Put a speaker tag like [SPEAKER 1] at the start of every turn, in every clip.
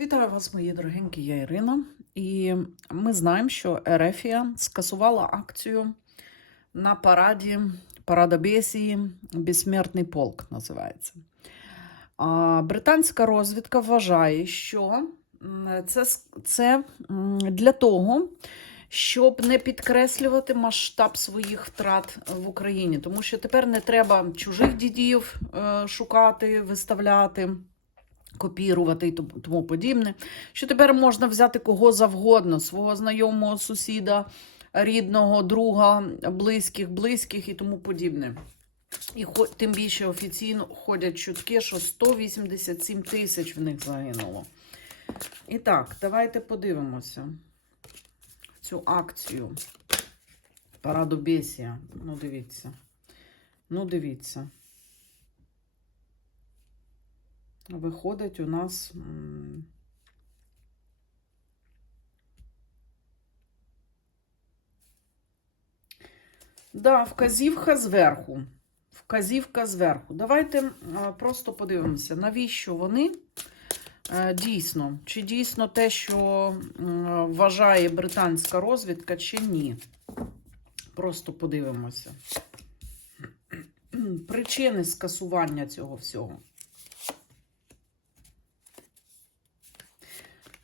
[SPEAKER 1] Вітаю вас, мої дорогенькі, я Ірина. І ми знаємо, що Ерефія скасувала акцію на параді Парадобесії Безсмертний полк називається. Британська розвідка вважає, що це, це для того, щоб не підкреслювати масштаб своїх втрат в Україні. Тому що тепер не треба чужих дідів е, шукати, виставляти копірувати і тому- подібне. Що тепер можна взяти кого завгодно, свого знайомого сусіда, рідного, друга, близьких, близьких і тому подібне. І тим більше офіційно ходять чутки, що 187 тисяч в них загинуло. І так, давайте подивимося цю акцію. Парадобесія. Ну, дивіться. Ну, дивіться. Виходить у нас. Да, вказівка зверху. Вказівка зверху. Давайте просто подивимося, навіщо вони е, дійсно, чи дійсно те, що вважає британська розвідка, чи ні. Просто подивимося. Причини скасування цього всього.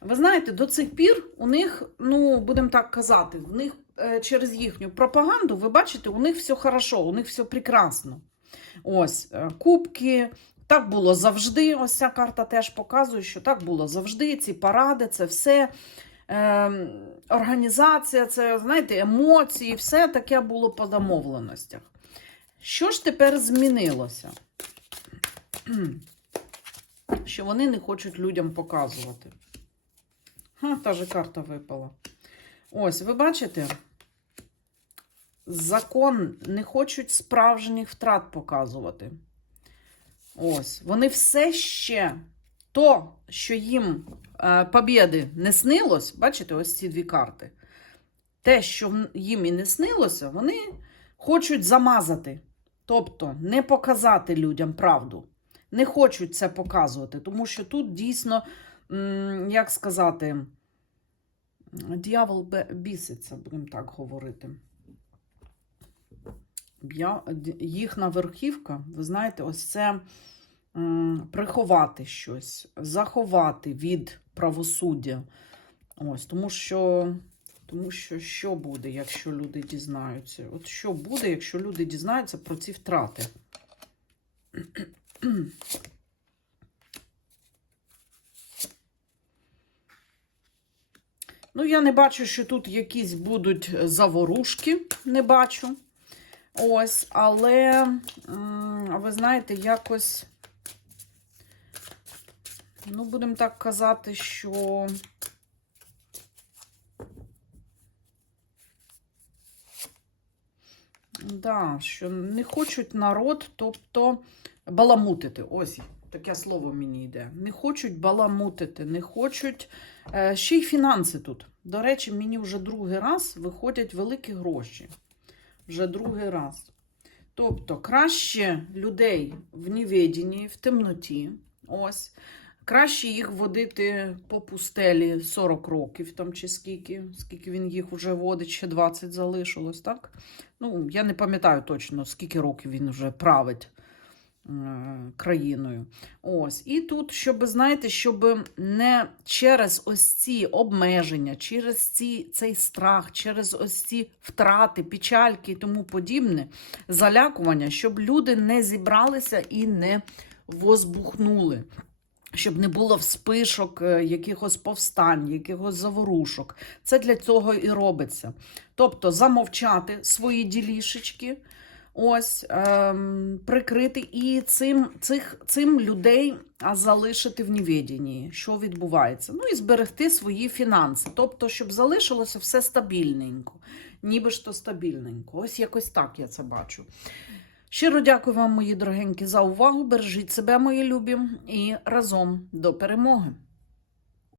[SPEAKER 1] Ви знаєте, до цих пір у них, ну, будемо так казати, в них е, через їхню пропаганду, ви бачите, у них все хорошо, у них все прекрасно. Ось, е, кубки, так було завжди. Ось ця карта теж показує, що так було завжди. Ці паради, це все. Е, організація, це, знаєте, емоції, все таке було по домовленостях. Що ж тепер змінилося? Що вони не хочуть людям показувати. Ха, та же карта випала. Ось, ви бачите? Закон не хочуть справжніх втрат показувати. Ось, вони все ще то, що їм е, побєди не снилось, бачите, ось ці дві карти. Те, що їм і не снилося, вони хочуть замазати. Тобто не показати людям правду. Не хочуть це показувати, тому що тут дійсно як сказати, дьявол біситься, будемо так говорити. Їхня верхівка, ви знаєте, ось це приховати щось, заховати від правосуддя. Ось, тому що, тому що що буде, якщо люди дізнаються? От що буде, якщо люди дізнаються про ці втрати? Ну, я не бачу, що тут якісь будуть заворушки, не бачу. Ось, але, ви знаєте, якось, ну, будемо так казати, що. Да, що не хочуть народ, тобто баламутити. Ось таке слово мені йде. Не хочуть баламутити, не хочуть. Е, ще й фінанси тут. До речі, мені вже другий раз виходять великі гроші. Вже другий раз. Тобто, краще людей в невіденні, в темноті. Ось. Краще їх водити по пустелі 40 років, там чи скільки, скільки він їх вже водить, ще 20 залишилось, так? Ну, я не пам'ятаю точно, скільки років він вже править країною. Ось. І тут, щоб, знаєте, щоб не через ось ці обмеження, через ці, цей страх, через ось ці втрати, печальки і тому подібне, залякування, щоб люди не зібралися і не возбухнули. Щоб не було вспишок, е, якихось повстань, якихось заворушок. Це для цього і робиться. Тобто замовчати свої ділішечки, ось, ем, прикрити і цим, цих, цим людей залишити в невіденні, що відбувається. Ну і зберегти свої фінанси. Тобто, щоб залишилося все стабільненько, ніби ж то стабільненько. Ось якось так я це бачу. Щиро дякую вам, мої дорогенькі, за увагу. Бережіть себе, мої любі, і разом до перемоги.